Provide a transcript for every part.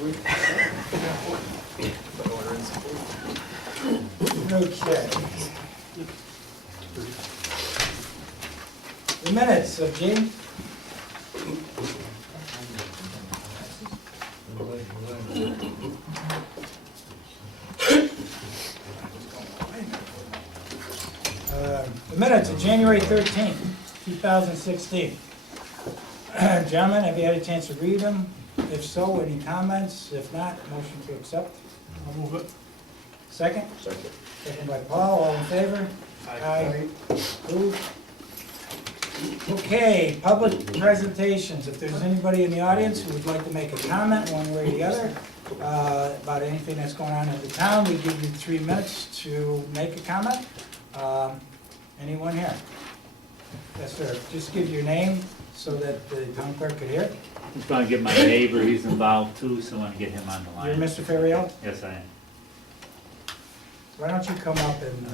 Okay. The minutes of Gene. The minutes of January 13th, 2016. Gentlemen, have you had a chance to read them? If so, any comments? If not, motion to accept. I'll move it. Second? Second. Second by Paul, all in favor? Aye. Approved. Okay, public presentations. If there's anybody in the audience who would like to make a comment one way or the other about anything that's going on in the town, we give you 3 minutes to make a comment. Anyone here? Yes, sir. Just give your name so that the town clerk could hear it. Just want to get my neighbor, he's involved too, so I want to get him on the You're line. Mr. Ferriel? Yes, I am. Why don't you come up and,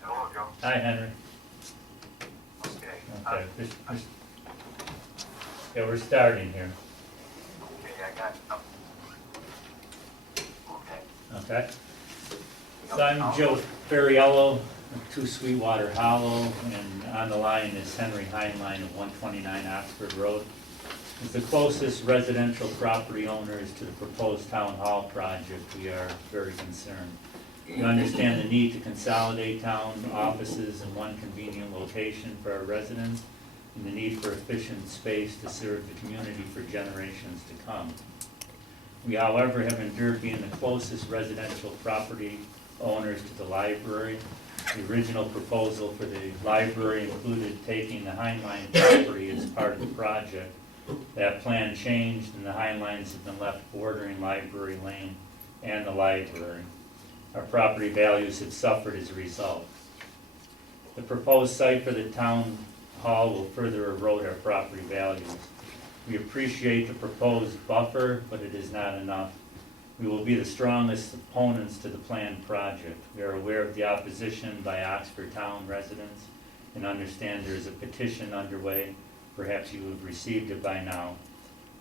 Hello, Joe. Hi, Henry. Okay. Okay, yeah, we're starting here. Okay, I got, okay. Okay. So I'm Joe Ferriello of 2 Sweetwater Hollow, and on the line is Henry Heinlein of 129 Oxford Road. As the closest residential property owners to the proposed town hall project, we are very concerned. We understand the need to consolidate town offices in one convenient location for our residents, and the need for efficient space to serve the community for generations to come. We, however, have endured being the closest residential property owners to the library. The original proposal for the library included taking the Heinlein property as part of the project. That plan changed, and the Heinleins have been left bordering Library Lane and the library. Our property values have suffered as a result. The proposed site for the town hall will further erode our property values. We appreciate the proposed buffer, but it is not enough. We will be the strongest opponents to the planned project. We are aware of the opposition by Oxford town residents and understand there is a petition underway. Perhaps you have received it by now.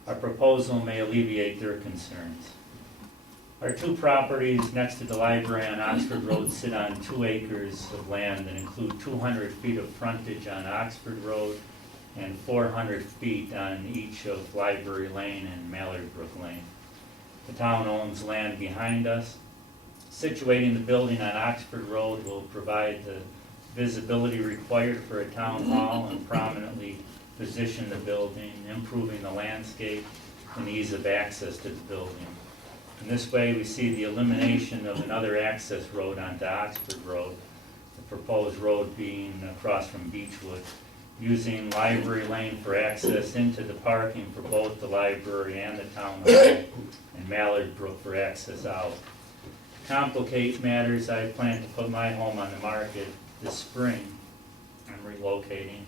Our proposal may alleviate their concerns. Our 2 properties next to the library on Oxford Road sit on 2 acres of land that include 200 feet of frontage on Oxford Road and 400 feet on each of Library Lane and Mallard Brook Lane. The town owns land behind us. Situating the building on Oxford Road will provide the visibility required for a town hall and prominently position the building, improving the landscape and ease of access to the building. In this way, we see the elimination of another access road onto Oxford Road, the proposed road being across from Beechwood, using Library Lane for access into the parking for both the library and the town hall, and Mallard Brook for access out. To complicate matters, I plan to put my home on the market this spring. I'm relocating.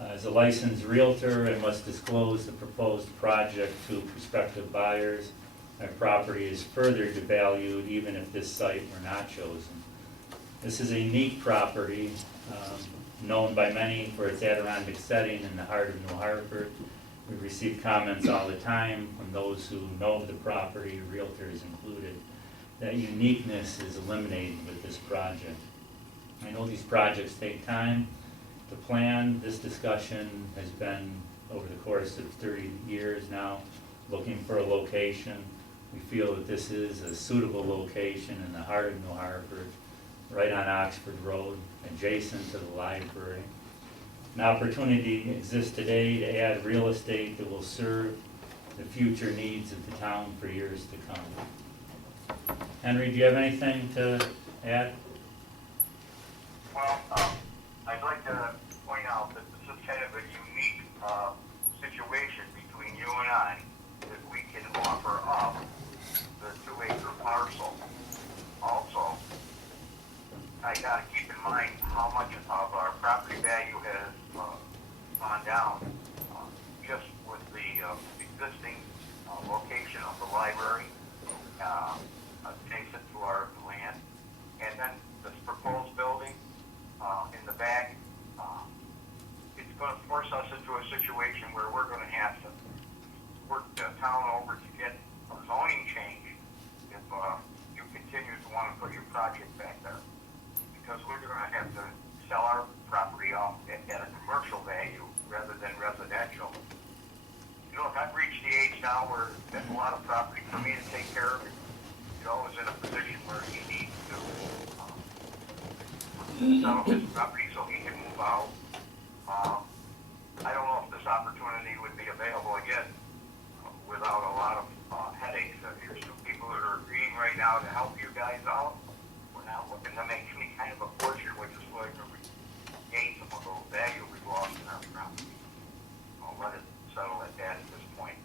As a licensed realtor, I must disclose the proposed project to prospective buyers. My property is further devalued even if this site were not chosen. This is a unique property, known by many for its Adirondack setting in the heart of New Hartford. We receive comments all the time from those who know the property, realtors included. That uniqueness is eliminated with this project. I know these projects take time to plan. This discussion has been over the course of 30 years now, looking for a location. We feel that this is a suitable location in the heart of New Hartford, right on Oxford Road, adjacent to the library. An opportunity exists today to add real estate that will serve the future needs of the town for years to come. Henry, do you have anything to add? Well, I'd like to point out that this is kind of a unique situation between you and I, that we can offer up the 2-acre parcel. Also, I gotta keep in mind how much of our property value has gone down just with the existing location of the library adjacent to our land, and then this proposed building in the back. It's going to force us into a situation position where we're gonna have to work the town over to get a zoning change if, you continue to wanna put your project back there. Because we're gonna have to sell our property off at a commercial value rather than residential. You know, if I've reached the age now where there's a lot of property for me to take care of, Joe is in a position where he needs to sell his property so he can move out. I don't know if this opportunity would be available again without a lot of headaches. Here's some people that are agreeing right now to help you guys out. We're not looking to make any kind of a fortune, which is going to gain some of those value we lost in our property. I'll let it settle at that at this point.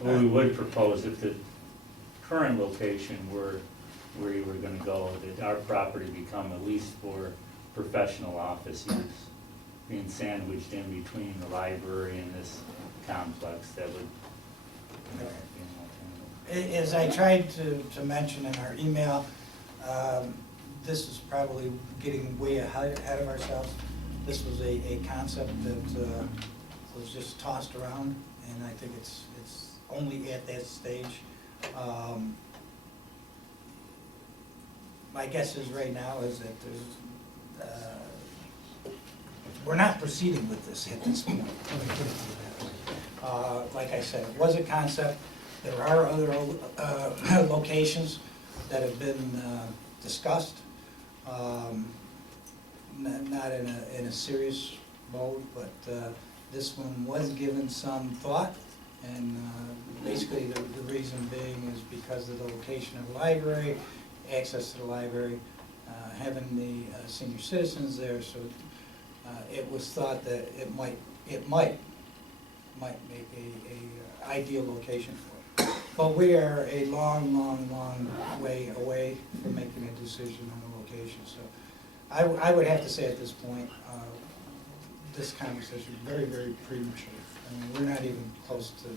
Well, we would propose if the current location were where you were gonna go, that our property become at least for professional office use, being sandwiched in between the library and this complex, that would be an alternative. As I tried to mention in our email, this is probably getting way ahead of ourselves. This was a concept that was just tossed around, and I think it's only at that stage. My guess is right now is that there's, we're not proceeding with this at this point. Like I said, it was a concept. There are other locations that have been discussed, not in a serious mode, but this one was given some thought, and basically the reason being is because of the location of the library, access to the library, having the senior citizens there, so it was thought that it might make a ideal location for it. But we are a long way away from making a decision on the location, so I would have to say at this point, this conversation is very premature. I mean, we're not even close to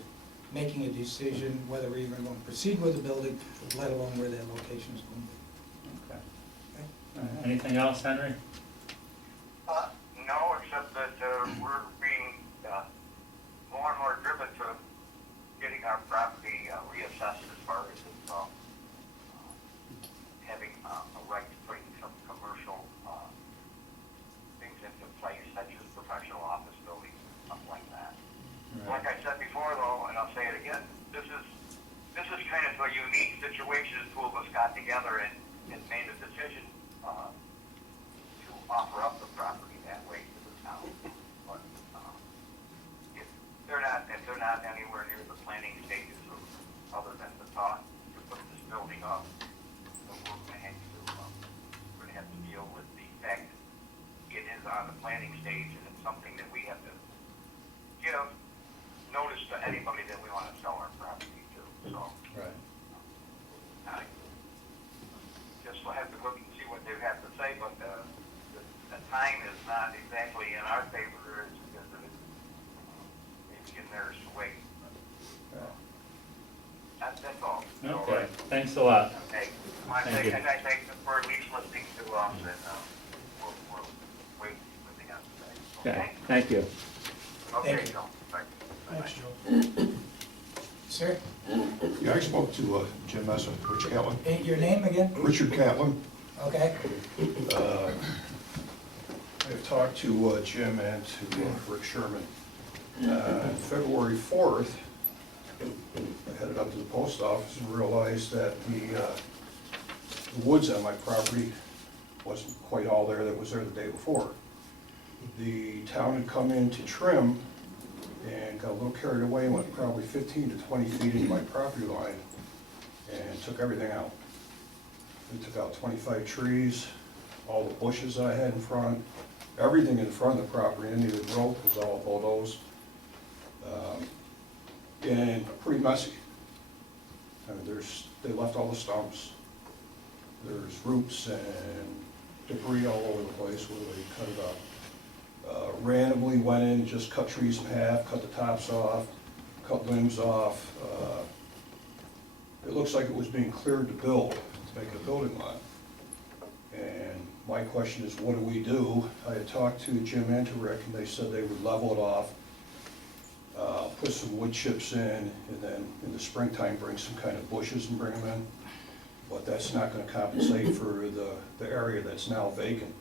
making a decision whether we're even going to proceed with the building, let alone where that location is going to be. Okay. Anything else, Henry? No, except that we're being more and more driven to getting our property reassessed as far as having a right to putting some commercial things into place, such as professional office buildings, stuff like that. Right. Like I said before, though, and I'll say it again, this is kind of a unique situation. The two of us got together and made a decision to offer up the property that way to the town. But if they're not anywhere near the planning stages of other than the thought to put this building up, then we're going to have to deal with the fact that it is on the planning stage, and it's something that we have to give notice to anybody that we want to sell our property to. So Right. I just will have to look and see what they have to say, but the time is not exactly in our favor, it's because of it, maybe in theirs to wait. That's all. Okay, thanks a lot. Okay. I Thank you. thank them for at least listening to us, and we'll wait what they have to say. Okay, thank you. Okay, Thank you. Joe. Bye. Thanks, Joe. Sir, Yeah, I spoke to Jim Messer, Rich Catlin. your name again? Richard Catlin. Okay. I've talked to Jim and to Rick Sherman. February 4th, I headed up to the post office and realized that the woods on my property wasn't quite all there that was there the day before. The town had come in to trim and got a little carried away and went probably 15 to 20 feet into my property line and took everything out. They took out 25 trees, all the bushes I had in front, everything in front of the property, any of the growth was all bulldozed. And pretty messy. I mean, they left all the stumps. There's roots and debris all over the place where they cut it up. Randomly went in, just cut trees in half, cut the tops off, cut limbs off. It looks like it was being cleared to build, to make a building lot. And my question is, what do we do? I had talked to Jim and to Rick, and they said they would level it off put some wood chips in, and then in the springtime, bring some kind of bushes and bring them in. But that's not gonna compensate for the area that's now vacant.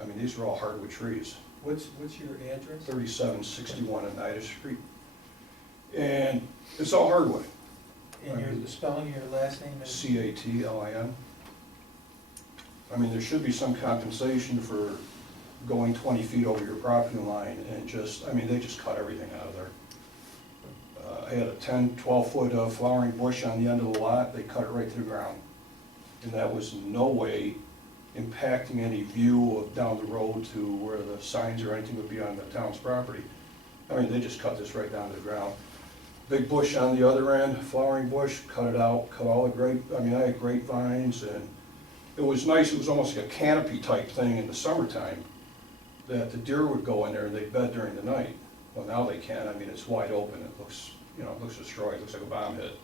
I mean, these are all hardwood trees. What's your address? 3761 Oneida Street. And it's all hardwood. And your, the spelling of your last name is? Catlin. I mean, there should be some compensation for going 20 feet over your property line and just, I mean, they just cut everything out of there. I had a 10, 12-foot flowering bush on the end of the lot, they cut it right to the ground. And that was in no way impacting any view of down the road to where the signs or anything would be on the town's property. I mean, they just cut this right down to the ground. Big bush on the other end, flowering bush, cut it out, cut all the I had grapevines, and it was nice, it was almost like a canopy type thing in the summertime, that the deer would go in there and they'd bed during the night. Well, now they can't, I mean, it's wide open, it looks, you know, it looks destroyed, it looks like a bomb hit.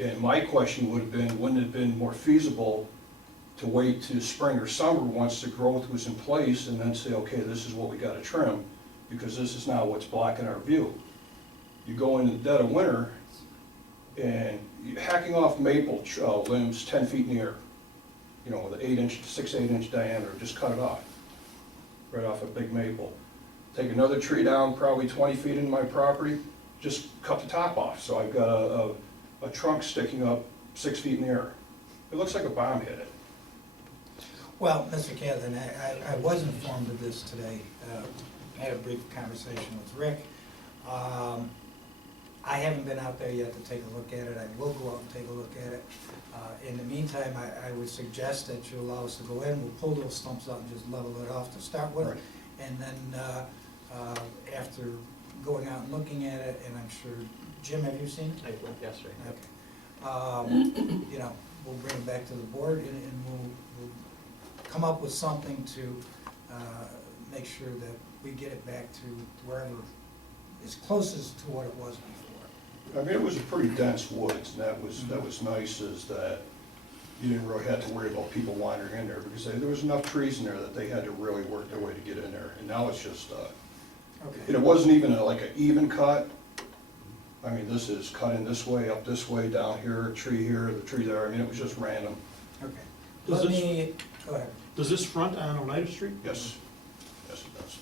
And my question would have been, wouldn't it have been more feasible to wait to spring or summer once the growth was in place and then say, okay, this is what we gotta trim, because this is now what's blocking our view. You go in the dead of winter and you're hacking off maple limbs 10 feet in the air, you know, with an 6-8 inch diameter, just cut it off, right off a big maple. Take another tree down probably 20 feet into my property, just cut the top off. So I've got a trunk sticking up 6 feet in the air. It looks like a bomb hit it. Well, Mr. Catlin, I was informed of this today. I had a brief conversation with Rick. I haven't been out there yet to take a look at it. I will go out and take a look at it. In the meantime, I would suggest that you allow us to go in, we'll pull those stumps out and just level it off to start with. Right. And then after going out and looking at it, and I'm sure, Jim, have you seen it? I went yesterday. Okay. You know, we'll bring it back to the board and we'll come up with something to make sure that we get it back to wherever, as closest to what it was before. I mean, it was a pretty dense woods, and that was nice, is that you didn't really have to worry about people wandering in there, because there was enough trees in there that they had to really work their way to get in there. And now it's just, Okay. and it wasn't even like an even cut. I mean, this is cut in this way, up this way, down here, a tree here, the tree there. I mean, it was just random. Okay. Does Let this- me, go ahead. Does this front on Oneida Street? Yes, yes it does.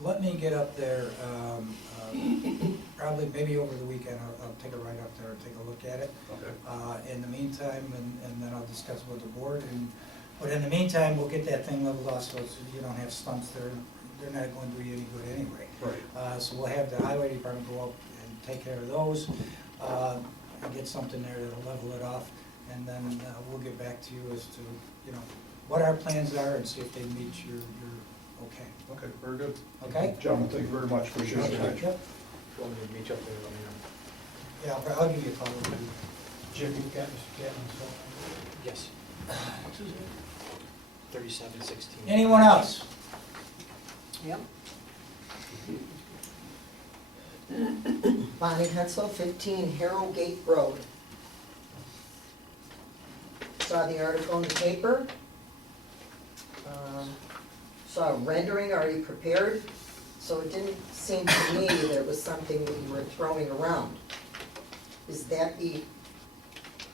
Let me get up there, probably maybe over the weekend, I'll take a ride up there and take a look at it. Okay. In the meantime, and then I'll discuss with the board, but in the meantime, we'll get that thing leveled off so you don't have stumps there. They're not going to do you any good anyway. Right. So we'll have the highway department go up and take care of those, and get something there that'll level it off, and then we'll get back to you as to, you know, what our plans are and see if they meet your okay. Okay, very good. Okay? Gentlemen, thank you very much. Appreciate your time. Yep. Want me to meet you up there, let me know. Yeah, I'll give you a call. Jim, you've got Mr. Gatlin's phone number? Yes. 3716. Anyone else? Yep. Bonnie Hetzel, 15 Harrogate Road. Saw the article in the paper. Saw a rendering already prepared, so it didn't seem to me that it was something that you were throwing around. Is that the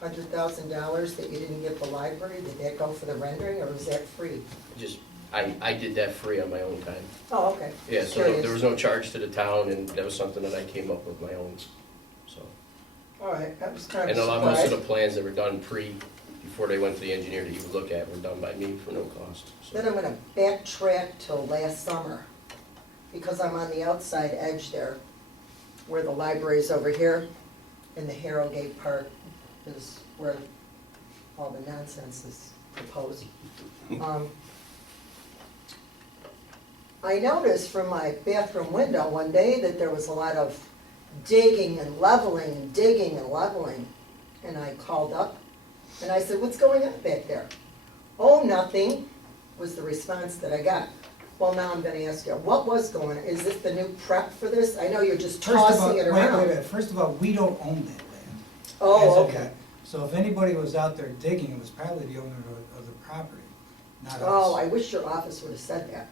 $100,000 that you didn't get the library? Did that go for the rendering, or was that free? Just, I did that free on my own time. Oh, okay. Yeah, Just so curious. there was no charge to the town, and that was something that I came up with my own, so. All right, that was kind of And surprised. most of the plans that were done before they went to the engineer to even look at were done by me for no cost. so. Then I'm gonna backtrack till last summer, because I'm on the outside edge there, where the library's over here, and the Harrogate Park is where all the nonsense is proposed. I noticed from my bathroom window one day that there was a lot of digging and leveling and digging and leveling, and I called up, and I said, what's going on back there? Oh, nothing, was the response that I got. Well, now I'm gonna ask you, what was going on? Is this the new prep for this? I know you're just First of all, tossing it wait a around. minute. First of all, we don't own that land. Oh, as of okay. yet. So if anybody was out there digging, it was probably the owner of the property, not us. Oh, I wish your office would have said that,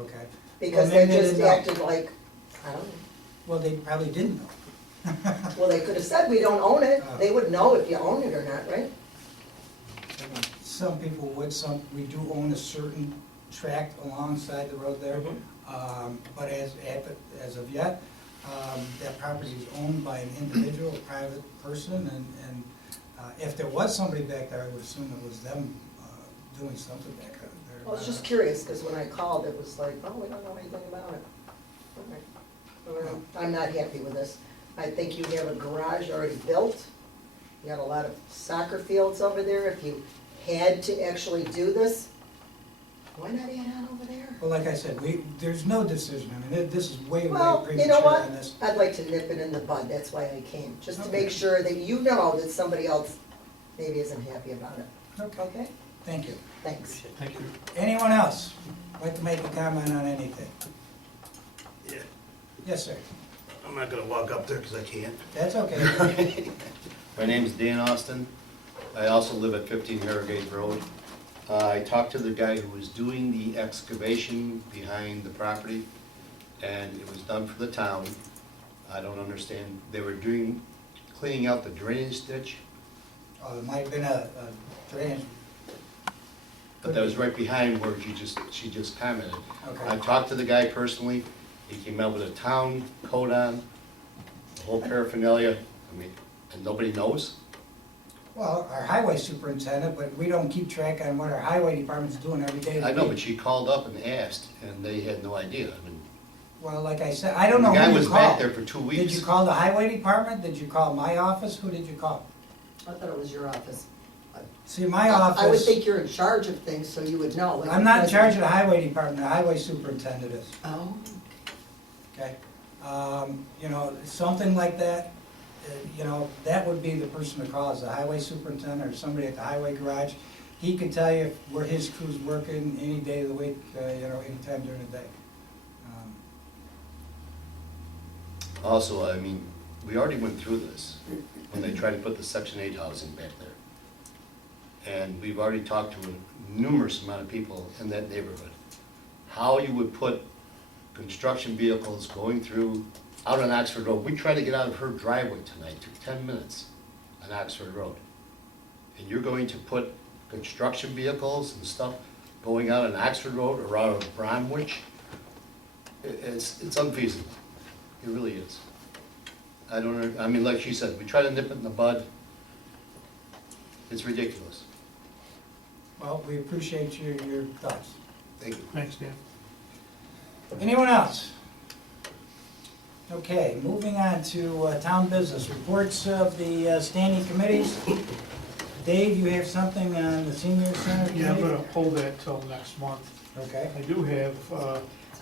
Okay. because Well, they maybe they just didn't know. acted like, I don't know. Well, they probably didn't know. Well, they could have said we don't own it. They would know if you own it or not, right? Some people would, we do own a certain tract alongside the road there. But as of yet, that property is owned by an individual, a private person, and if there was somebody back there, I would assume it was them doing something back there. I was just curious, because when I called, it was like, oh, we don't know anything about it. Okay. I'm not happy with this. I think you have a garage already built. You got a lot of soccer fields over there. If you had to actually do this, why not add on over there? Well, like I said, there's no decision. I mean, this is way Well, you premature know what? on this. I'd like to nip it in the bud, that's why I came, just to Okay. make sure that you know that somebody else maybe isn't happy about it. Okay, Okay? thank you. Thanks. Thank you. Anyone else like to make a comment on anything? Yeah, Yes, sir. I'm not gonna walk up there because I can't. That's okay. My name's Dan Austin. I also live at 15 Harrogate Road. I talked to the guy who was doing the excavation behind the property, and it was done for the town. I don't understand, they were cleaning out the drainage ditch, It might have been a drainage. but that was right behind where she just commented. I Okay. talked to the guy personally, he came out with a town coat on, the whole paraphernalia, I mean, and nobody knows? Well, our highway superintendent, but we don't keep track on what our highway department's doing every day. of the I know, week. but she called up and asked, and they had no idea. I mean, Well, like I said, I don't the know guy who was you back called. there for 2 Did weeks. you call the highway department? Did you call my office? Who did you call? I thought it was your office. See, my I would office, think you're in charge of things, so you would know. like I'm the not in charge of president. the highway department, the highway superintendent is, Oh, okay? You know, something like that, you know, that would be the person to call, is the highway superintendent or somebody at the highway garage. He can tell you where his crew's working any day of the week, you know, anytime during the day. Also, I mean, we already went through this when they tried to put the Section 8 housing back there. And we've already talked to a numerous amount of people in that neighborhood. How you would put construction vehicles going through, out on Oxford Road. We tried to get out of her driveway tonight, took 10 minutes on Oxford Road. And you're going to put construction vehicles and stuff going out on Oxford Road or out of Bromwich? It's unfeasible. It really is. I don't know, I mean, like she said, we try to nip it in the bud. It's ridiculous. Well, we appreciate your thoughts. Thank you. Thanks, Dan. Anyone else? Okay, moving on to town business, reports of the standing committees. Dave, you have something on the senior center committee? Yeah, I'm gonna hold that till next month. Okay, I do have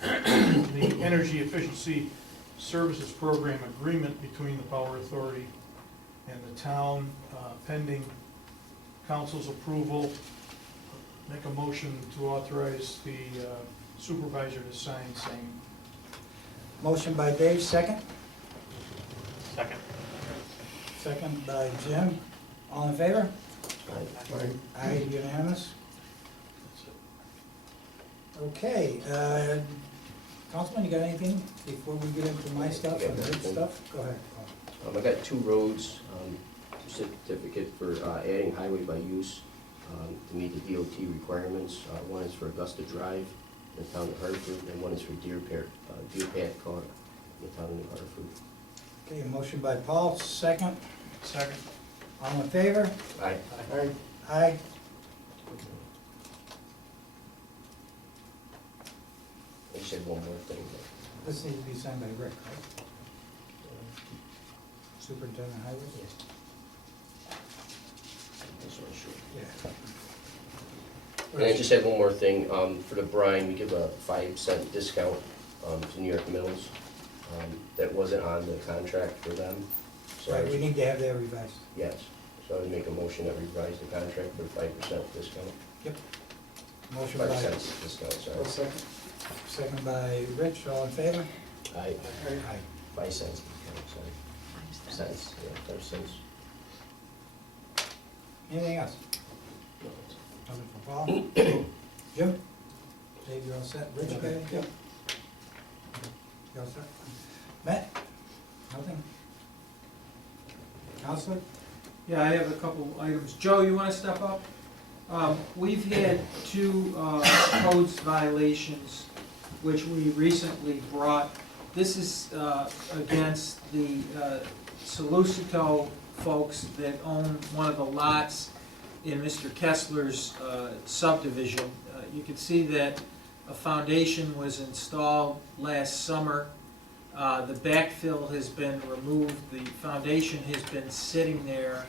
the Energy Efficiency Services Program agreement between the Power Authority and the town, pending council's approval. Make a motion to authorize the supervisor to sign same. motion by Dave, second. Second. Second by Jim. All in favor? Aye. Aye, unanimous. Okay, Councilman, you got anything before we get into my stuff and Rick's stuff? Go ahead. I got 2 roads, certificate for adding highway by use to meet the DOT requirements. One is for Augusta Drive in the town of Hartford, and one is for Deer Path Court in the town of New Hartford. Okay, a motion by Paul, second. Second. All in favor? Aye. Aye. I just had one more thing. This needs to be signed by Rick, right? Superintendent of Highways? That's what I'm sure. Yeah. And I just had one more thing, for the brine, we give a 5-cent discount to New York Mills. That wasn't on the contract for them. So I Right, was- we need to have that revised. Yes, so I would make a motion that revise the contract for 5% discount. Yep. Motion 5 by, cents discount, sorry. second by Rich, all in favor? Aye, Aye. 5 cents discount, sorry. Cents, yeah, 5 cents. Anything else? No, Nothing for Paul? Jim? Dave, you all set? Rich, got anything? You all set? Matt? Counselor? Yeah, I have a couple items. Joe, you want to step up? We've had two codes violations which we recently brought. This is against the Solicito folks that own one of the lots in Mr. Kessler's subdivision. You can see that a foundation was installed last summer. The backfill has been removed. The foundation has been sitting there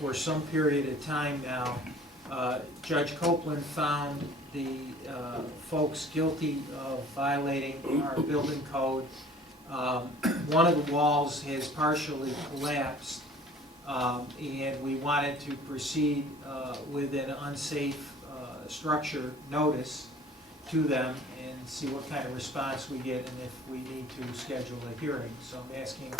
for some period of time now. Judge Copeland found the folks guilty of violating our building code. One of the walls has partially collapsed, and we wanted to proceed with an unsafe structure notice to them and see what kind of response we get and if we need to schedule a hearing. So I'm asking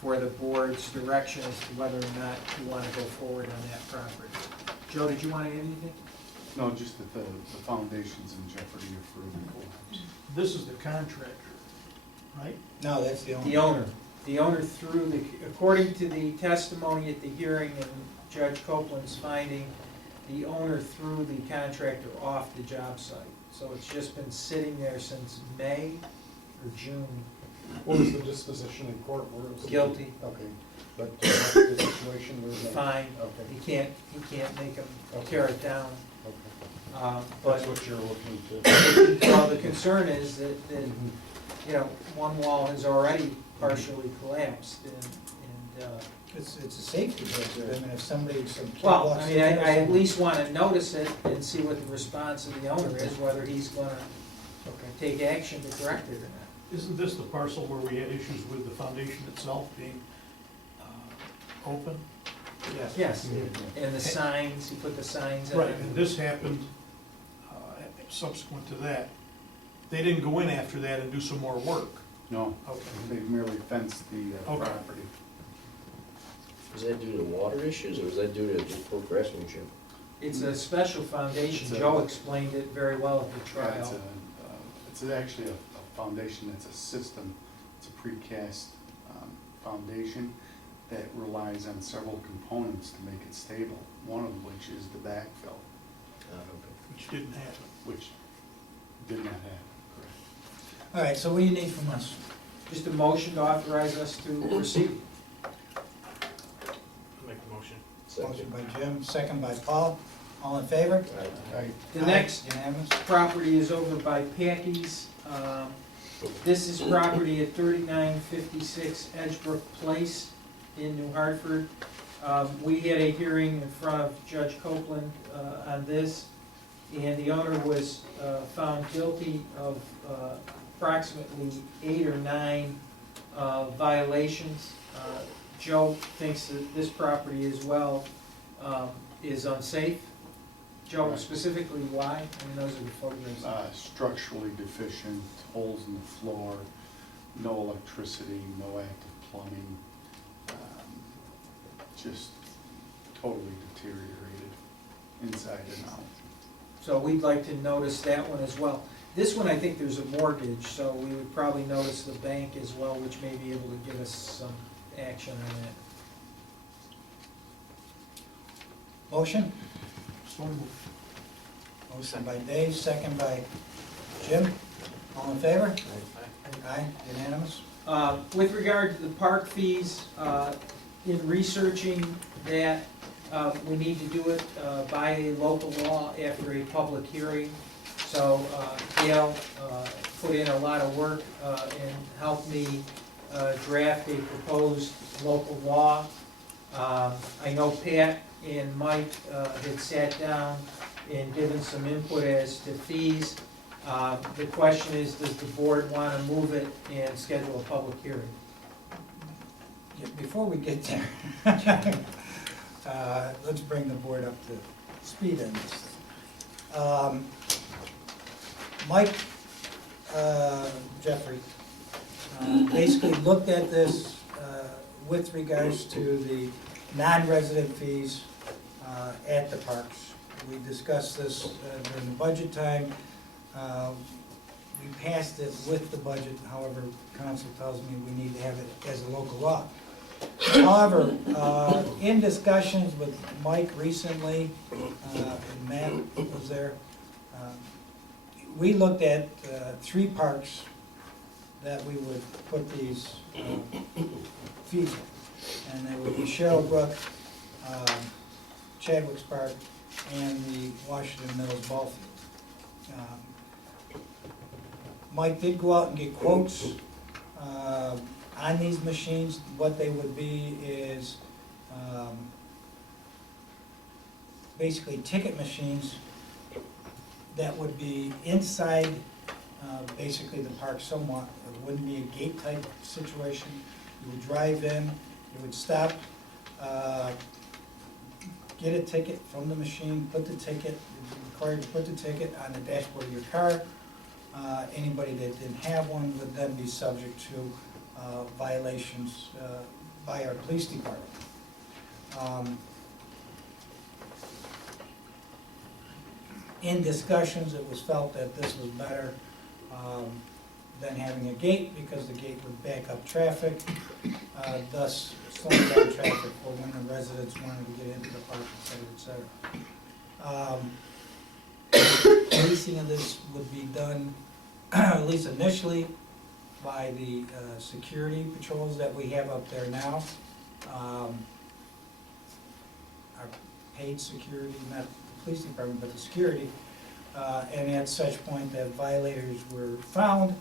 for the board's direction as to whether or not you want to go forward on that property. Joe, did you want to add anything? No, just that the foundation's in jeopardy of further collapse. This is the contractor, right? No, that's the owner. The owner. The owner through the, according to the testimony at the hearing and Judge Copeland's finding, the owner threw the contractor off the job site. So it's just been sitting there since May or June. What was the disposition in court? Where was it? Guilty. Okay, but the situation was. Fine. Okay. He can't make him tear it down. Okay. But, That's what you're looking to. well, the concern is that, you know, one wall has already partially collapsed and It's a safety hazard, I mean, if somebody, some kid well, walks I in mean, there or I at something- least want to notice it and see what the response of the owner is, whether he's going to take action to correct it or not. Isn't this the parcel where we had issues with the foundation itself being open? Yes, and the signs, he put the signs on Right, it. and this happened subsequent to that. They didn't go in after that and do some more work. No, Okay. they merely fenced the Okay. property. Is that due to water issues, or is that due to just poor craftsmanship? It's a special foundation. It's a- Joe explained it very well at the Yeah, trial. it's actually a foundation, it's a system, it's a precast foundation that relies on several components to make it stable, one of which is the backfill, Which didn't happen. which did not happen, All right, so what do you need from us? Just a motion to authorize us to proceed. Make the motion. Motion by Jim, second by Paul, all in favor? correct? The Aye, next unanimous? property is over by Packy's. This is property at 3956 Edgebrook Place in New Hartford. We had a hearing in front of Judge Copeland on this, and the owner was found guilty of approximately 8 or 9 violations. Joe thinks that this property as well is unsafe. Joe, Right. specifically why? I mean, those are the photographs. Structurally deficient, holes in the floor, no electricity, no active plumbing, just totally deteriorated inside and out. So we'd like to notice that one as well. This one, I think there's a mortgage, so we would probably notice the bank as well, which may be able to give us some action on that. Motion? So moved. Motion by Dave, second by Jim, all in favor? Aye, unanimous? With regard to the park fees, in researching that, we need to do it by a local law after a public hearing. So Gail put in a lot of work and helped me draft a proposed local law. I know Pat and Mike had sat down and given some input as to fees. The question is, does the board want to move it and schedule a public hearing? Yeah, before we get there, let's bring the board up to speed on this. Mike Jeffrey basically looked at this with regards to the non-resident fees at the parks. We discussed this during the budget time. We passed it with the budget, however, council tells me we need to have it as a local law. However, in discussions with Mike recently, and Matt was there, we looked at 3 parks that we would put these fees in. And they would be Sherrill Brook, Chadwick's Park, and the Washington Mills Ball Field. Mike did go out and get quotes on these machines. What they would be is basically ticket machines that would be inside basically the park somewhat. It wouldn't be a gate type situation. You would drive in, you would stop, get a ticket from the machine, put the ticket, you're required to put the ticket on the dashboard of your car. Anybody that didn't have one would then be subject to violations by our police department. In discussions, it was felt that this was better than having a gate, because the gate would back up traffic, thus slowing down traffic for when the residents wanted to get into the park, et cetera, et cetera. Policing of this would be done, at least initially, by the security patrols that we have up there now. Our paid security, not the police department, but the security. And at such point that violators were found,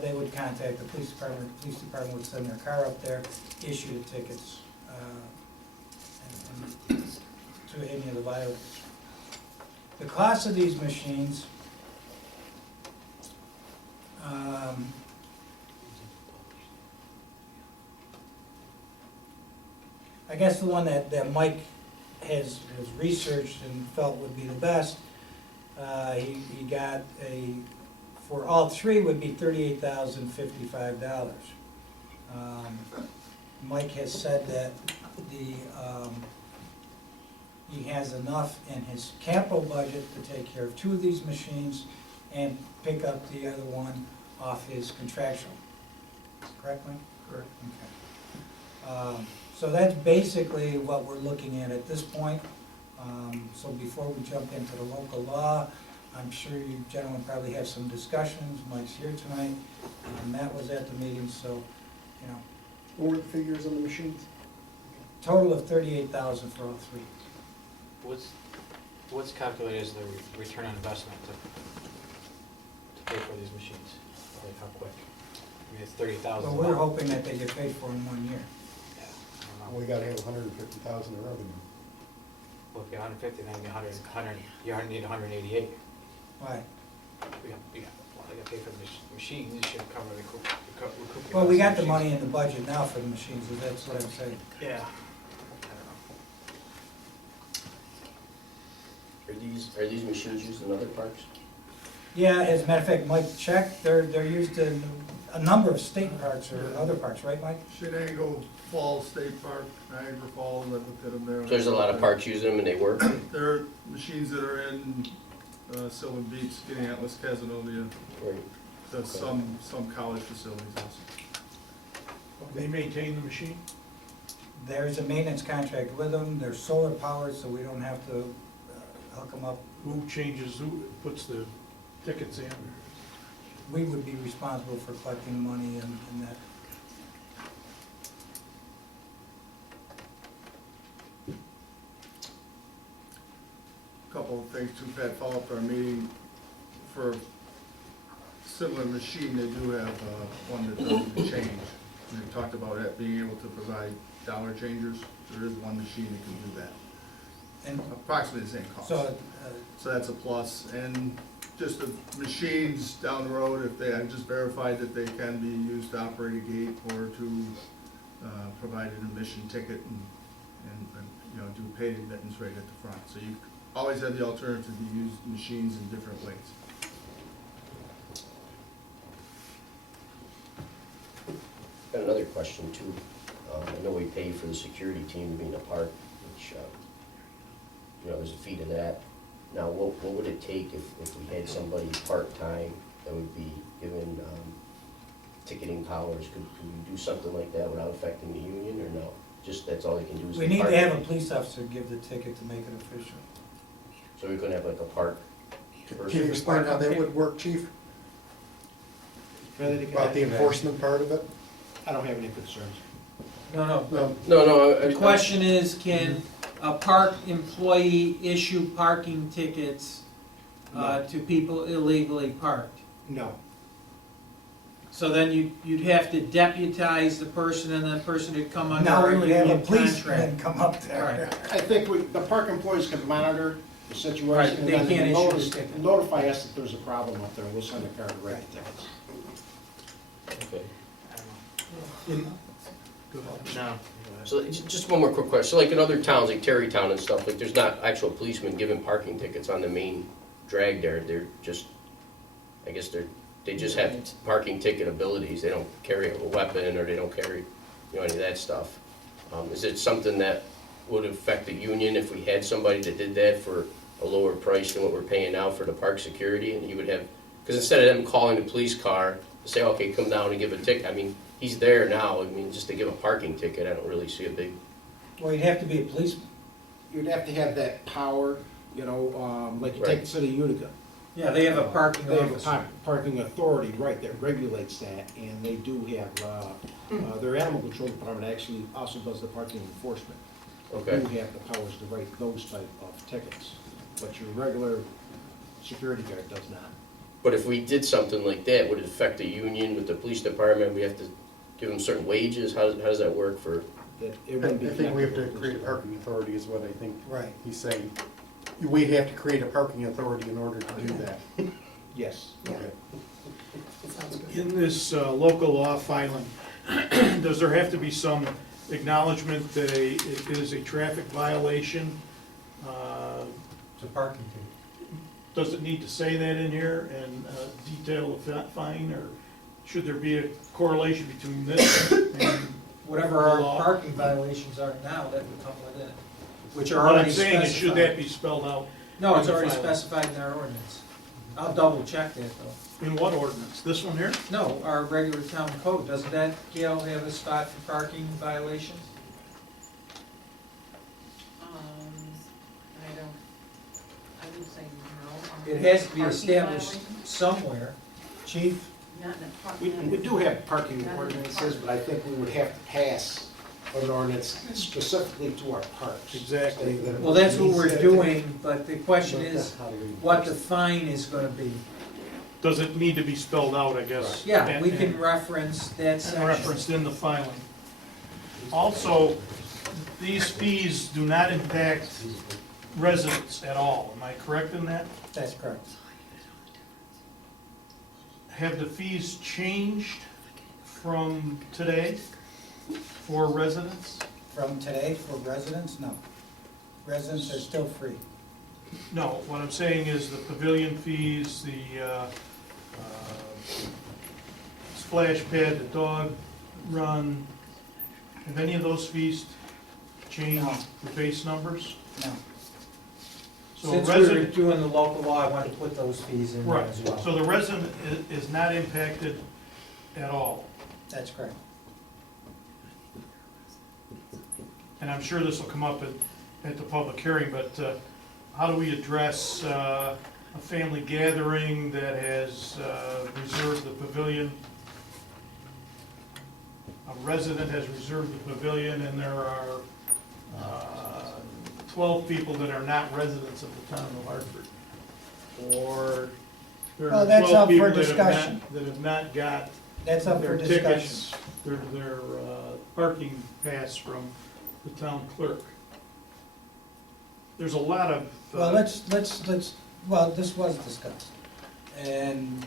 they would contact the police department. The police department would send their car up there, issue the tickets and to any of the violators. The cost of these machines, I guess the one that Mike has researched and felt would be the best, he got for all 3 would be $38,055. Mike has said that he has enough in his capital budget to take care of 2 of these machines and pick up the other one off his contractual. Correct, Mike? Correct. Okay. So that's basically what we're looking at this point. So before we jump into the local law, I'm sure you gentlemen probably have some discussions. Mike's here tonight. Matt was at the meeting, so, you know. What were the figures on the machines? Total of $38,000 for all 3. What's calculated as the return on investment to pay for these machines? Like how quick? I mean, it's 30,000. Well, we're hoping that they get paid for in 1 year. Yeah, I don't know. We gotta have 150,000 in revenue. Well, if you get 150, then you get 100, you need 188. Why? Well, they got paid for the machines, you should cover the recoup your Well, we got cost the of money in the budget now for the machines, so that's what I'm saying. Yeah. Are these machines used in other parks? Yeah, as a matter of fact, Mike checked, they're used in a number of state parks or other parks, right, Mike? Shenango Falls State Park, Niagara Falls, I looked at them there. So there's a lot of parks using them and they work? There are machines that are in Sylvan Beach, Skinny Atlas, Casanova, Right. some college facilities also. They maintain the machine? There's a maintenance contract with them, they're solar powered, so we don't have to hook them up. Who puts the tickets in? We would be responsible for collecting money and that. Couple of things too, Pat, follow up to our meeting. For similar machine, they do have one that does the change. We talked about it being able to provide dollar changers. There is one machine that can do that. And Approximately the same cost. So that's a plus. And just the machines down the road, if they, I've just verified that they can be used to operate a gate or to provide an admission ticket and you know, do paid admittance right at the front. So you always have the alternative to use machines in different ways. Got another question too. I know we pay for the security team to be in the park, which, you know, there's a fee to that. Now, what would it take if we had somebody part-time that would be given ticketing powers, could we do something like that without affecting the union, or no? Just, that's all they can do is. We need to have a police officer give the ticket to make it official. So we're gonna have like a park Can person? you explain how that would work, chief? About the enforcement part of it? I don't have any concerns. No, no. No, The question is, can a park employee issue parking tickets to people illegally parked? No. So then you'd have to deputize the person, and that person would come under Now a we would have a union policeman contract. come up there. Right. I think the park employees can monitor the Right, situation. and they then can't issue a notice- ticket. Notify us that there's a problem up there, we'll send a car to write the tickets. Okay. I don't know. No. So just one more quick question. So like in other towns, like Terrytown and stuff, like there's not actual policemen giving parking tickets on the main drag there. They're just, I guess they just have parking ticket abilities. They don't carry a weapon or they don't carry, any of that stuff. Is it something that would affect the union if we had somebody that did that for a lower price than what we're paying now for the park security? And you would have, because instead of them calling the police car to say, okay, come down and give a ticket, I mean, he's there now. I mean, just to give a parking ticket, I don't really see a big. Well, you'd have to be a policeman. You'd have to have that power, like you take the city of Utica. Yeah, they have a parking They have a officer. parking authority, right, that regulates that, and they do have, their animal control department actually also does the parking enforcement. Okay. They do have the powers to write those type of tickets, but your regular security guard does not. But if we did something like that, would it affect the union with the police department? We have to give them certain wages? How does that work for? That it I wouldn't be think we have to connected create a with parking authority is what I think Right. he's saying. We'd have to create a parking authority in order to do that. Yes. Okay. In this local law filing, does there have to be some acknowledgement that it is a traffic violation? It's a parking ticket. Does it need to say that in here and detail the fine, or should there be a correlation between this and Whatever our law? parking violations are now, that would come with it, which are What already I'm saying is, should that specified. be spelled out? No, it's in the already filing? specified in our ordinance. I'll double check that though. In what ordinance? This one here? No, our regular town code, doesn't that, Gail, have a spot for parking violations? I would say no. It has to be Parking established violations? somewhere. Chief? Not in a park- We do have parking ordinances, but I think we would have to pass an ordinance specifically to our parks. Exactly. Well, that's what we're doing, but the question is what the fine is gonna be. Does it need to be spelled out, I guess? Yeah, we And- can reference that and section. referenced in the filing. Also, these fees do not impact residents at all. Am I correct in that? That's correct. Have the fees changed from today for residents? From today for residents, no. Residents are still free. No, what I'm saying is the pavilion fees, the splash pad, the dog run, have any of those fees changed No. the base numbers? No. So Since we were resident, doing the local law, I wanted to put those fees in there right, as well. so the resident is not impacted at all. That's correct. And I'm sure this will come up at the public hearing, but how do we address a family gathering that has reserved the pavilion? A resident has reserved the pavilion, and there are 12 people that are not residents of the town of Hartford. Or there Well, are that's 12 up for people that have discussion. not, that have not got That's up for their discussion. tickets, their parking pass from the town clerk. There's a lot of. Well, let's, well, this was discussed. And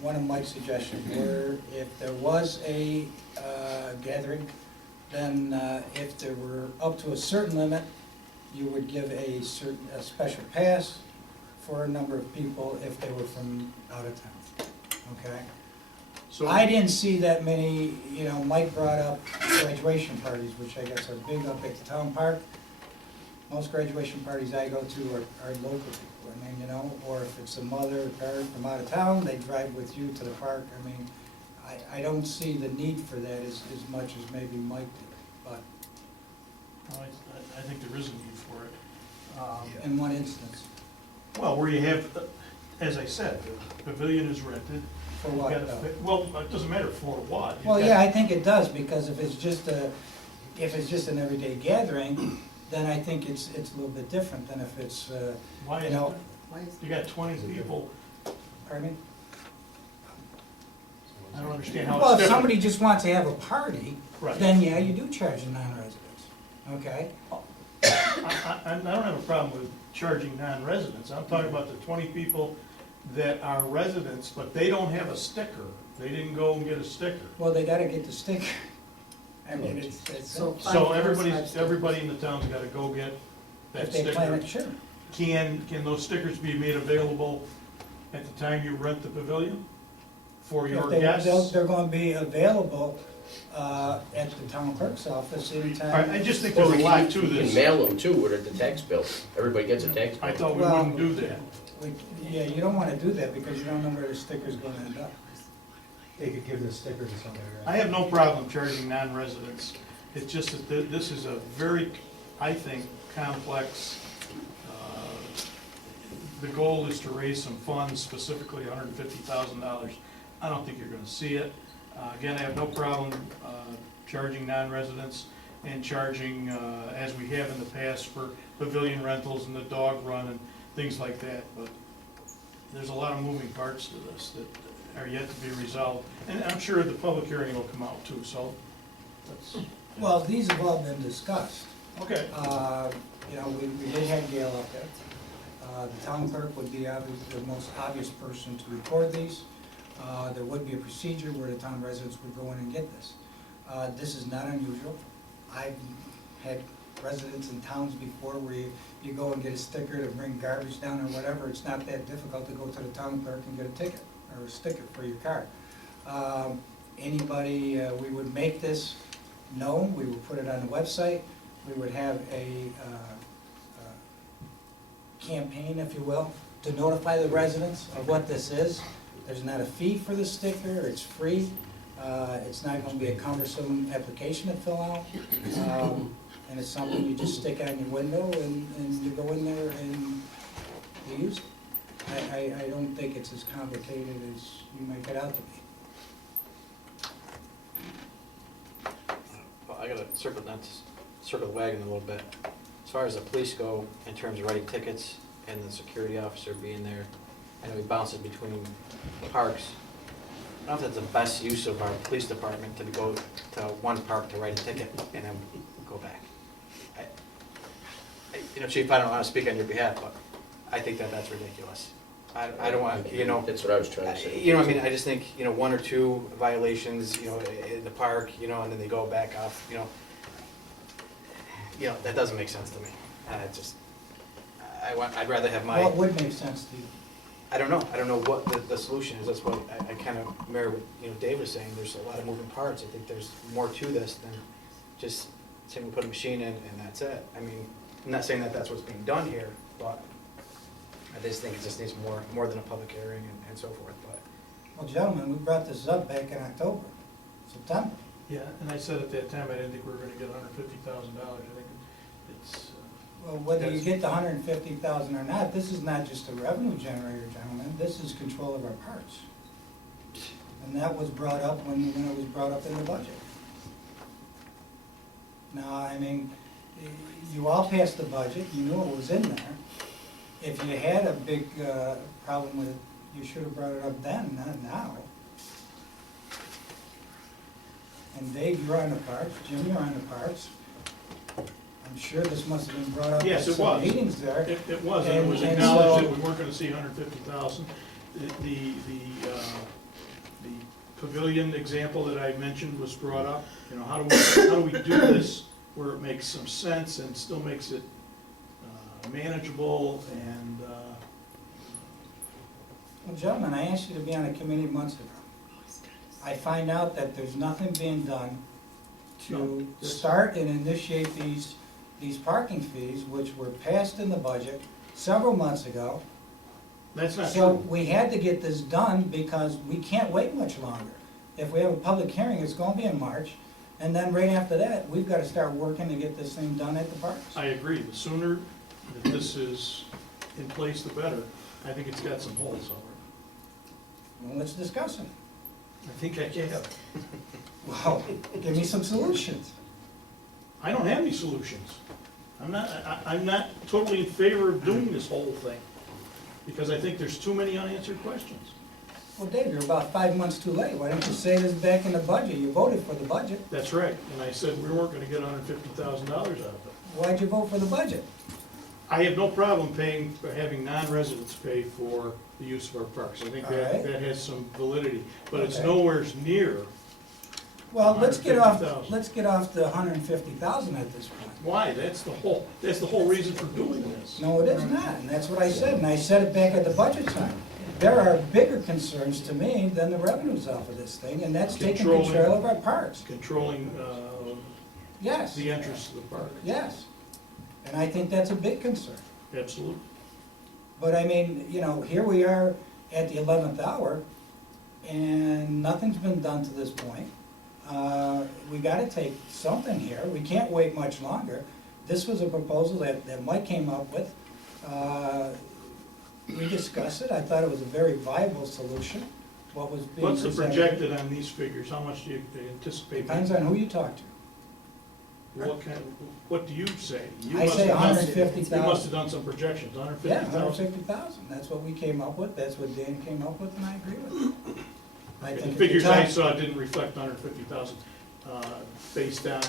one of Mike's suggestions were if there was a gathering, then if there were up to a certain limit, you would give a special pass for a number of people if they were from out of town, okay? So I didn't see that many, Mike brought up graduation parties, which I guess are big up at the town park. Most graduation parties I go to are local people, or if it's a mother or parent from out of town, they drive with you to the park. I don't see the need for that as much as maybe Mike did, but I think there is a need for it. in one instance. Well, where you have, as I said, the pavilion is rented. For You've what, got a though? Well, it doesn't matter for what. You've Well, got- yeah, I think it does, because if it's just an everyday gathering, then I think it's a little bit different than if it's, Why you is know, it? You got 20 people, pardon me? I don't understand how it's Well, if different. somebody just wants to have a party, Right. then yeah, you do charge the non-residents, okay? I don't have a problem with charging non-residents. I'm talking about the 20 people that are residents, but they don't have a sticker. They didn't go and get a sticker. Well, they gotta get the sticker. I mean, it's, So So everybody in the town's gotta go get that if they plan sticker. it, sure. Can those stickers be made available at the time you rent the pavilion for your guests? They're gonna be available, at the town clerk's office anytime. I just think there's a lot to You can this. mail them too, with the tax bill. Everybody gets a tax bill. I thought we Well- wouldn't do that. Yeah, you don't wanna do that, because you don't know where the sticker's gonna end up. They could give the sticker to somebody, I have no problem charging non-residents. It's just that this is a very, I think, complex, the goal is to raise some funds, specifically $150,000. I don't think you're gonna see it. Again, I have no problem charging non-residents and charging, as we have in the past, for pavilion rentals and the dog run and things like that, but there's a lot of moving parts to this that are yet to be resolved. And I'm sure the public hearing will come out too, so that's, Well, these have all been discussed. okay. You know, we did have Gail up there. The town clerk would be the most obvious person to record these. There would be a procedure where the town residents would go in and get this. This is not unusual. I've had residents in towns before where you go and get a sticker to bring garbage down or whatever. It's not that difficult to go to the town clerk and get a ticket or a sticker for your car. Anybody, we would make this known, we would put it on the website, we would have a campaign, if you will, to notify the residents of what this is. There's not a fee for the sticker, it's free. It's not gonna be a cumbersome application to fill out. And it's something you just stick on your window and you go in there and you use it. I don't think it's as complicated as you make it out to be. Well, I gotta circle the wagon a little bit. As far as the police go, in terms of writing tickets and the security officer being there, I know he bounces between parks. I don't know if that's the best use of our police department to go to one park to write a ticket and then go back. You know, Chief, I don't want to speak on your behalf, but I think that's ridiculous. I don't want, you know. That's what I was trying to say. You know, I mean, I just think, you know, 1 or 2 violations, you know, in the park, you know, and then they go back off, you know. You know, that doesn't make sense to me. I'd rather have my. What would make sense to you? I don't know what the solution is. That's what I kind of mirror what, you know, Dave was saying. There's a lot of moving parts. I think there's more to this than just saying we put a machine in and that's it. I mean, I'm not saying that that's what's being done here, but I just think it just needs more than a public hearing and so forth, but. Well, gentlemen, we brought this up back in October, September. Yeah, and I said at that time, I didn't think we were gonna get $150,000. I think it's, Well, whether you Yes. get the 150,000 or not, this is not just a revenue generator, gentlemen, this is control of our parks. And that was brought up when it was brought up in the budget. Now, I mean, you all passed the budget, you knew it was in there. If you had a big problem with it, you should have brought it up then, not now. And Dave, you're on the parks, Jim, you're on the parks. I'm sure this must have been brought up at yes, it some was. meetings there. It was, and it was And acknowledged so- that we weren't gonna see $150,000. The pavilion example that I mentioned was brought up. You know, how do we do this where it makes some sense and still makes it manageable and, Well, gentlemen, I asked you to be on a committee months ago. I find out that there's nothing being done No, to there's- start and initiate these parking fees, which were passed in the budget several months ago. that's not So true. we had to get this done because we can't wait much longer. if we have a public hearing, it's gonna be in March, and then right after that, we've gotta start working to get this thing done at the parks. I agree, the sooner that this is in place, the better. I think it's got some holes, however. Well, let's discuss it. I think I have. Well, give me some solutions. I don't have any solutions. I'm not totally in favor of doing this whole thing, because I think there's too many unanswered questions. Well, Dave, you're about 5 months too late. Why didn't you say this back in the budget? You voted for the budget. That's right, and I said we weren't gonna get $150,000 out of it. Why'd you vote for the budget? I have no problem paying, having non-residents pay for the use of our parks. I think All right. that has some validity, but it's Okay. nowhere near. Well, let's get off $150,000. the 150,000 at this point. Why? That's the whole reason for doing this. No, it is not, and that's what I said, and I said it back at the budget time. There are bigger concerns to me than the revenues off of this thing, and that's taking Controlling- control of our parks. Controlling, Yes, the entrance to the park. yes. And I think that's a big concern. Absolutely. But I mean, you know, here we are at the 11th hour, and nothing's been done to this point. We gotta take something here, we can't wait much longer. This was a proposal that Mike came up with. We discussed it, I thought it was a very viable solution, what was being What's the presented. projected on these figures? How much do you anticipate? Depends on who you talk to. What do you say? You I must say have done- 150,000. You must have done some projections, Yeah, 150,000? 150,000, that's what we came up with, that's what Dan came up with, and I agree with it. I The think if figures you I talk- saw didn't reflect 150,000, based on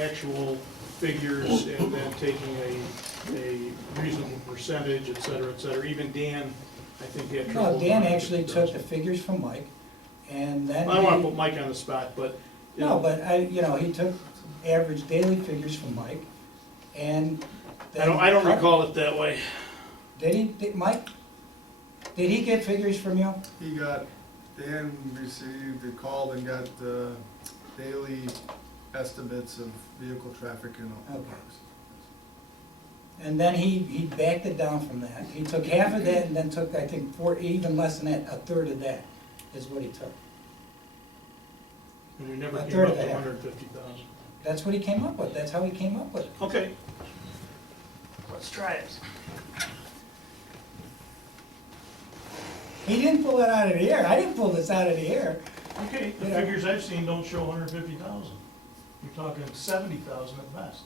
actual figures and then taking a reasonable percentage, et cetera, even Dan, I think, had trouble. No, Dan actually took the figures from Mike, and then I don't wanna he- put Mike on the spot, but, you No, know, but he took average daily figures from Mike, and. I don't recall it that way. Mike, did he get figures from you? Dan called and got daily estimates of vehicle traffic in all Okay. parks. And then he backed it down from that. He took half of that and then took, I think, even less than that, a third of that is what he took. And we never A came third up of to that. 150,000. That's what he came up with, that's how he came up with it. Okay. Let's try it. He didn't pull it out of the air, I didn't pull this out of the air. Okay, the You know. figures I've seen don't show 150,000. You're talking 70,000 at best.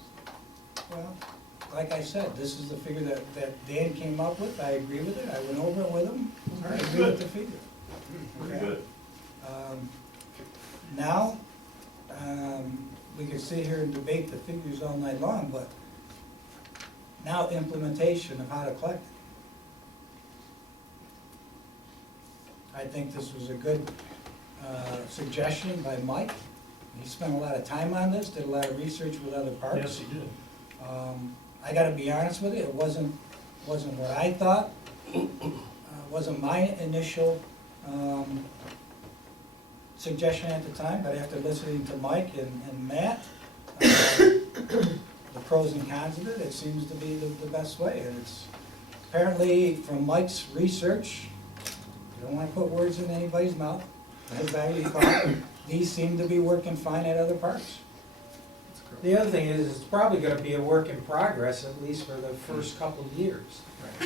Well, like I said, this is the figure that Dan came up with, I agree with it, I went over it with him, I All right, agree good. with the figure. Very Okay. good. Now, we could sit here and debate the figures all night long, but now implementation of how to collect it. I think this was a good suggestion by Mike. He spent a lot of time on this, did a lot of research with other parks. Yes, he did. I gotta be honest with you, it wasn't what I thought, wasn't my initial suggestion at the time, but after listening to Mike and Matt, the pros and cons of it, it seems to be the best way. And it's apparently, from Mike's research, I don't wanna put words in anybody's mouth, as I recall, these seem to be working fine at other parks. The other thing is, it's probably gonna be a work in progress, at least for the first couple of years.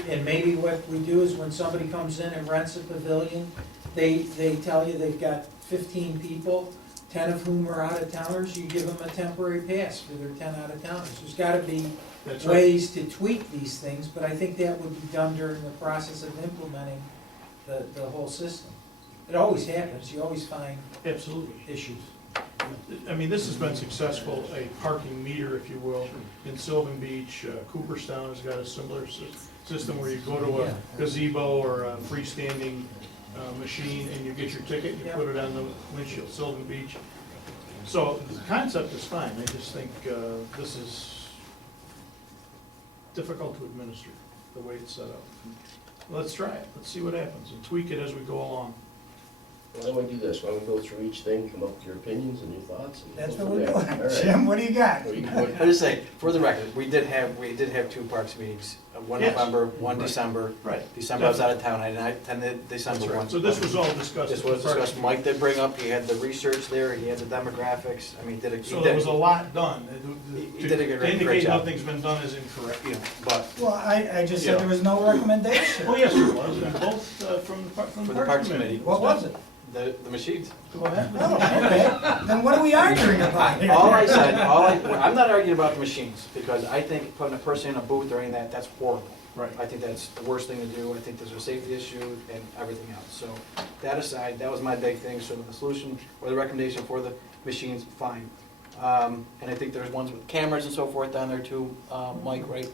And maybe what we do is when somebody comes in and rents a pavilion, they tell you they've got 15 people, 10 of whom are out of towners, you give them a temporary pass for their 10 out of towners. There's gotta be That's right. ways to tweak these things, but I think that would be done during the process of implementing the whole system. It always happens, you always find Absolutely. issues. I mean, this has been successful, a parking meter, if you will, in Sylvan Beach. Cooperstown has got a similar system where you go to a gazebo or a freestanding machine and you get your ticket, and you put it on the windshield, Sylvan Beach. So the concept is fine, I just think this is difficult to administer, the way it's set up. Let's try it, let's see what happens, and tweak it as we go along. Why don't we do this? Why don't we go through each thing, come up with your opinions and your thoughts? And That's go what we're from there. doing. All right. Jim, what do you got? What do you- I just say, for the record, we did have two parks meetings, one Yes. November, one Right. December. Right. December I was out of town, I didn't attend the December That's right. one. So this was all discussed. This at the was Parks discussed, meeting. Mike did bring up, he had the research there, he had the demographics, I mean, he So there was a lot done. He did a To great indicate job. nothing's been done is incorrect. You know, but Well, I just said Yeah. there was no recommendation. Oh, yes, there was, and both from for the the Parks Committee, What was it? the machines. Go ahead. Oh, okay. Then what are we arguing about here? All I said, I'm not arguing about the machines, because I think putting a person in a booth or anything that's horrible. Right. I think that's the worst thing to do, I think there's a safety issue and everything else. So that aside, that was my big thing, so the solution or the recommendation for the machines, fine. And I think there's ones with cameras and so forth down there too, Mike, right?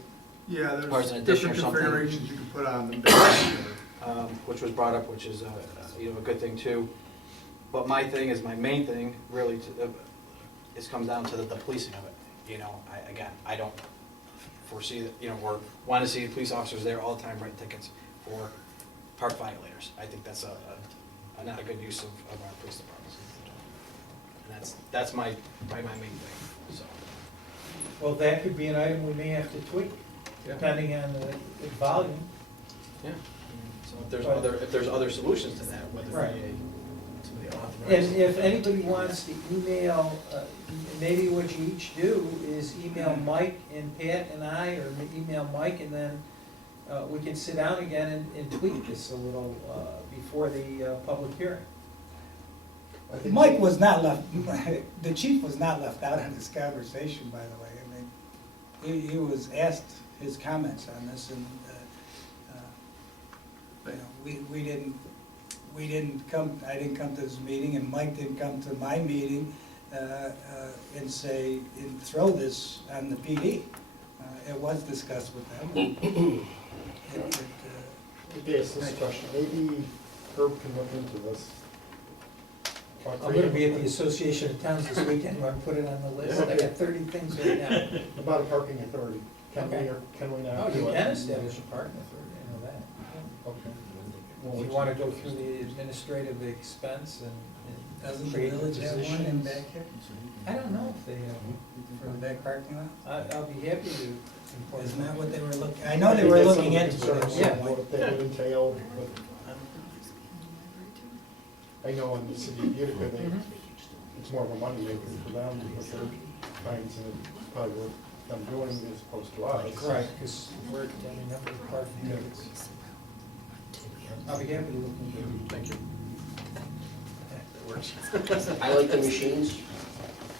Yeah, Or there's as an addition different or something. configurations you can put on them. Which was brought up, which is, a good thing too. But my thing is, my main thing really comes down to the policing of it. You know, I don't foresee that, or want to see police officers there all the time writing tickets for park violators. I think that's not a good use of our police departments. And that's my main thing, so. Well, that could be an item we may have to tweak, depending on the volume. Yeah. So if there's other solutions to that, whether Right. it be somebody authorized. And if anybody wants to email, maybe what you each do is email Mike and Pat and I, or email Mike, and then we can sit down again and tweak this a little before the public hearing. Mike was not left, the chief was not left out on this conversation, by the way. I mean, he was asked his comments on this, and, we didn't come, I didn't come to this meeting, and Mike didn't come to my meeting, and throw this on the PD. It was discussed with them. Let me ask this question, maybe Herb can look into this. I'm gonna be at the Association of Towns this weekend, where I put it on the list. I got 30 things right now. About a parking authority, can we Okay. or can we Oh, not do you it? can establish a parking authority, I know that. Okay. If you wanna go through the administrative expense and. Doesn't the create village have one in positions. back here, I don't know if they have one. for the back parking lot? I'll be happy to. inform Isn't you. that what they were looking, I know they were looking into it. Yeah. What if that would entail, but I know in the city of Utica, it's more of a money maker for them, because they're trying to probably work them doing as opposed to us. Right, because we're at any number of parking tickets. I'll be happy to look into it. Thank you. That works. I like the machines.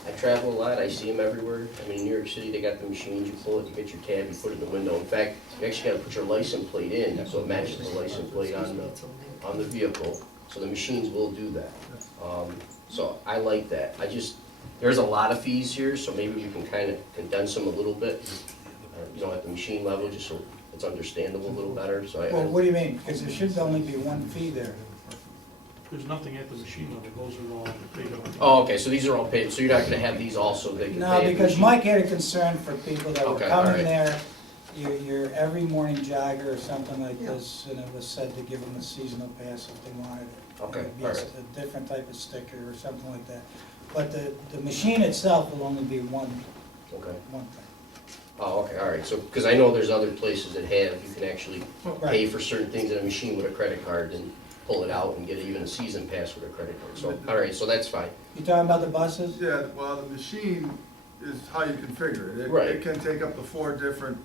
I travel a lot, I see them everywhere. I mean, in New York City, they got the machines, you pull it, you get your tab, you put it in the window. In fact, you actually gotta put your license plate in, so it matches the license plate on the vehicle. So the machines will do that. So I like that. There's a lot of fees here, so maybe we can kind of condense them a little bit, at the machine level, just so it's understandable a little better, so Well, what do you mean? Because there should only be one fee there. There's nothing at the machine level, those are all paid up. Oh, okay, so these are all paid, so you're not gonna have these also, they can pay No, at the because machine? Mike had a concern for people that were Okay, all coming right. there, you're every morning jogger or something like Yeah. this, and it was said to give them a seasonal pass if they wanted it. Okay, It'd be all right. a different type of sticker or something like that. But the machine itself will only be one Okay. thing. Oh, okay, all right, so, because I know there's other places that have, you can actually pay Right. for certain things in a machine with a credit card and pull it out and get even a season pass with a credit card, so, all right, so that's fine. You talking about the buses? Yeah, well, the machine is how you configure it. Right. It can take up to 4 different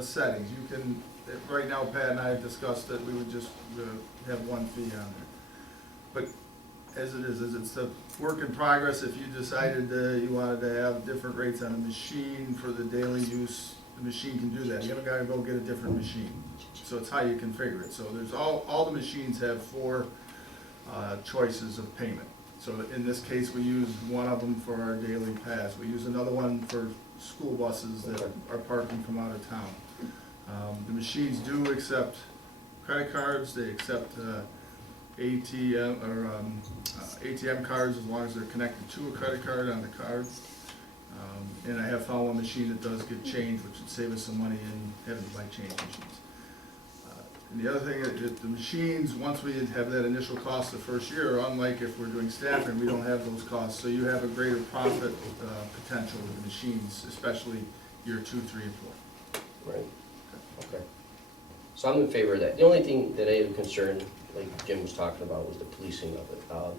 settings. You can, right now Pat and I have discussed that we would just have one fee on there. But as it is, it's a work in progress. If you decided you wanted to have different rates on a machine for the daily use, the machine can do that. You don't gotta go get a different machine. So it's how you configure it. So there's all the machines have 4 choices of payment. So in this case, we use one of them for our daily pass. We use another one for school buses that are parking from out of town. The machines do accept credit cards, they accept ATM or ATM cards as long as they're connected to a credit card on the card. And I have found one machine that does get change, which would save us some money in having to buy change machines. And the other thing, the machines, once we have that initial cost the first year, unlike if we're doing staffing, we don't have those costs. So you have a greater profit potential with the machines, especially year 2, 3, and 4. Right, okay. So I'm in favor of that. The only thing that I have concern, like Jim was talking about, was the policing of it.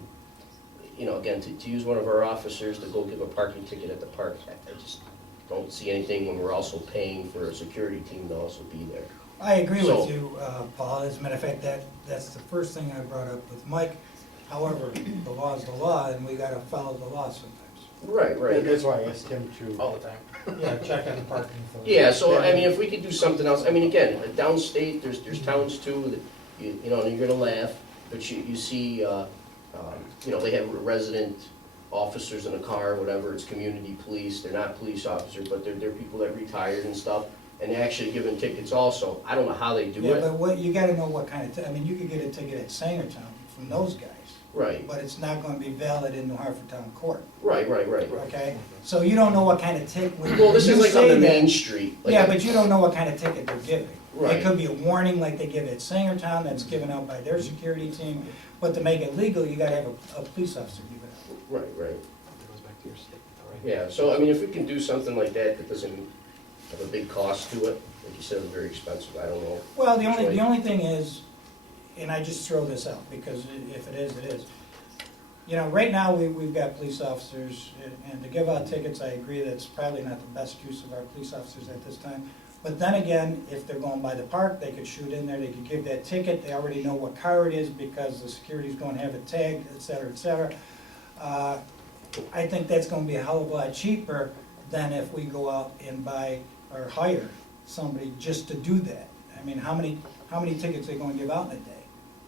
You know, again, to use one of our officers to go give a parking ticket at the park, I just don't see anything when we're also paying for a security team to also be there. I agree So- with you, Paul. As a matter of fact, that's the first thing I brought up with Mike. However, the law is the law, and we gotta follow the law sometimes. Right, right. That's why I asked him to, All the time. yeah, check on the parking. authority. Yeah, so, I mean, if we could do something else, I mean, again, downstate, there's towns too, that, you know, and you're gonna laugh, but you see, you know, they have resident officers in a car, whatever, it's community police, they're not police officers, but they're people that retired and stuff, and they're actually giving tickets also. I don't know how they do Yeah, it. but what, you gotta know what kind of, I mean, you could get a ticket at Sangertown from those guys, Right, but it's not gonna be valid in New Hartford Town Court, right. okay? So you don't know what kind of ticket. Well, this is like on the main street. like- Yeah, but you don't know what kind of ticket they're giving. Right. It could be a warning like they give at Sangertown, that's given out by their security team, but to make it legal, you gotta have a police officer give it out. Right. It goes back to your statement, all right? Yeah, so I mean, if we can do something like that that doesn't have a big cost to it, like you said, it's very expensive, I don't know. Well, the Which way? only thing is, and I just throw this out, because if it is, it is. You know, right now, we've got police officers, and to give out tickets, I agree that's probably not the best use of our police officers at this time. But then again, if they're going by the park, they could shoot in there, they could give that ticket, they already know what car it is because the security's gonna have it tagged, et cetera, et cetera. I think that's gonna be a hell of a lot cheaper than if we go out and buy or hire somebody just to do that. I mean, how many tickets are they gonna give out in a day?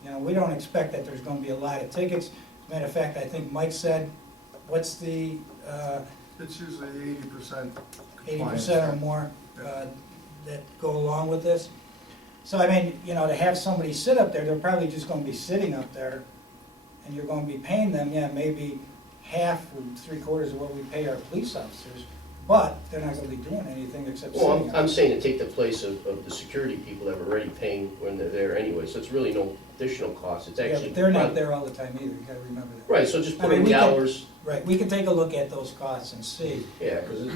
You know, we don't expect that there's gonna be a lot of tickets. As a matter of fact, I think Mike said, what's the, It's usually 80% compliance. 80% or more that go along with this. So I mean, you know, to have somebody sit up there, they're probably just gonna be sitting up there, and you're gonna be paying them, yeah, maybe half or 3/4 of what we pay our police officers, but they're not gonna be doing anything except sitting Well, up. I'm saying to take the place of the security people that we're already paying when they're there anyway, so it's really no additional cost, it's Yeah, actually. but they're not there all the time either, you gotta remember that. Right, so just I put mean, in we the can- hours, Right, we can take a look at those costs and see, yeah, because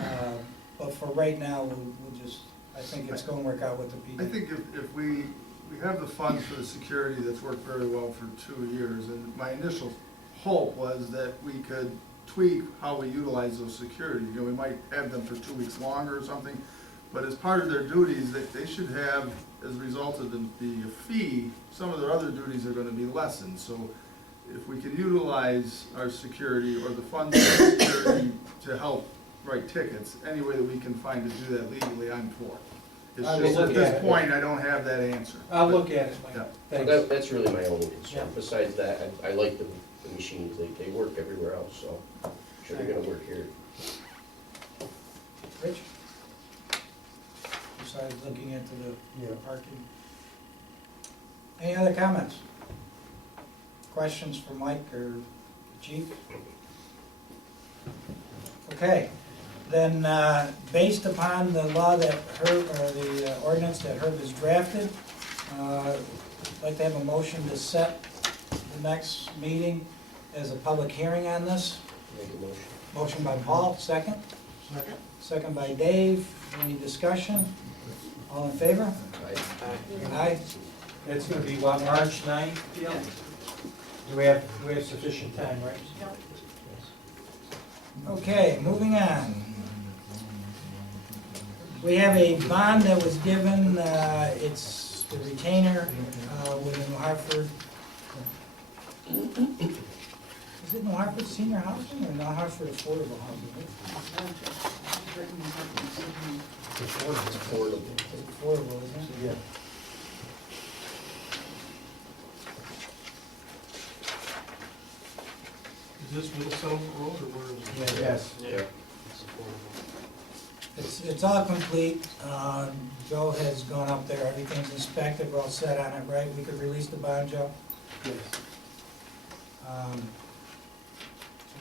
but for right now, we'll just, I think it's gonna work out with the PD. I think if we have the funds for the security that's worked very well for 2 years, and my initial hope was that we could tweak how we utilize those security. You know, we might have them for 2 weeks longer or something, but as part of their duties, they should have, as a result of the fee, some of their other duties are gonna be lessened. So if we can utilize our security or the funds for security to help write tickets, any way that we can find to do that legally, I'm for. It's I will just look at at this it. point, I don't have that answer. I'll look at it, Mike. Yeah. Thanks. that's really my only concern. Yeah. Besides that, I like the machines, they work everywhere else, so I'm sure they're gonna work here. Rich? Besides looking into the Yeah. parking. Any other comments? Questions for Mike or the chief? Okay, then, based upon the law that Herb, or the ordinance that Herb has drafted, I'd like to have a motion to set the next meeting as a public hearing on this. Make a motion. Motion by Paul, second. Second. Second by Dave. Any discussion? All in favor? Aye. It's gonna be what, March 9th? Yeah. Do we have sufficient time, right? Okay, moving on. We have a bond that was given, it's the retainer within New Hartford. Is it New Hartford Senior Housing or New Hartford Affordable Housing? It's affordable. Affordable, isn't it? Yeah. Is this Middle Settlement Road, or where is it? Yes. Yeah. It's affordable. It's all complete. Joe has gone up there, everything's inspected, we're all set on it, right? We could release the bond, Joe? Yes.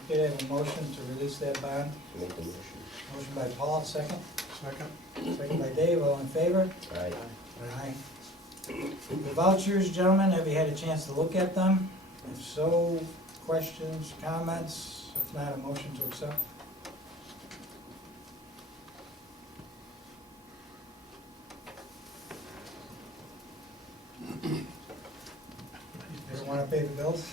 Okay, I have a motion to release that bond. Make the motion. Motion by Paul, second. Second. Second by Dave, all in favor? Aye. Aye. The vouchers, gentlemen, have you had a chance to look at them? If so, questions, comments? If not, a motion to accept? You don't want to pay the bills?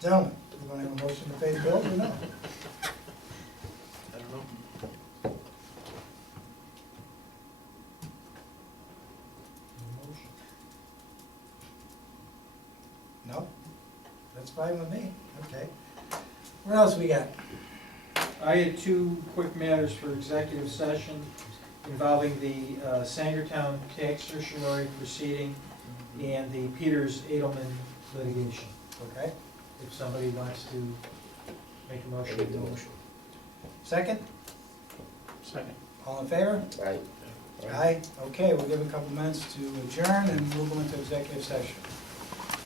Gentlemen, you want to have a motion to pay the bills or no? I don't know. No? That's fine with me, okay. What else we got? I had two quick matters for executive session involving the Sangertown tax certiorari proceeding and the Peters Edelman litigation. Okay, If somebody wants to make a motion. Make the motion. second? Second. All in favor? Aye. Aye, okay, we'll give a couple minutes to adjourn and we'll go into executive session.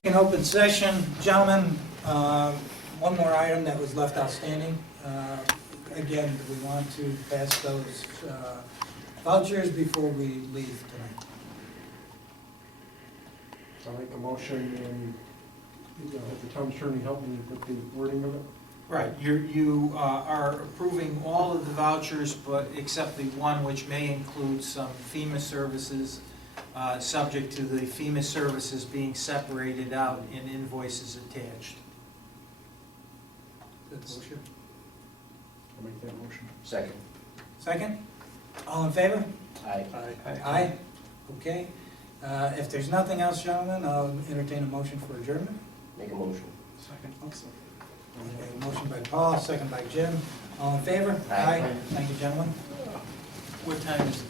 In open session, gentlemen, one more item that was left outstanding. Again, we want to pass those vouchers before we leave tonight. So I make a motion and, have the town attorney help me with the wording of it. Right, you are approving all of the vouchers, but except the one which may include some FEMA services, subject to the FEMA services being separated out and invoices attached. Motion. I'll make that motion. Second. Second? All in favor? Aye. Aye. Okay. If there's nothing else, gentlemen, I'll entertain a motion for adjournment. Make a motion. Second. Okay, motion by Paul, second by Jim. All in favor? Aye. Thank you, gentlemen. What time is it?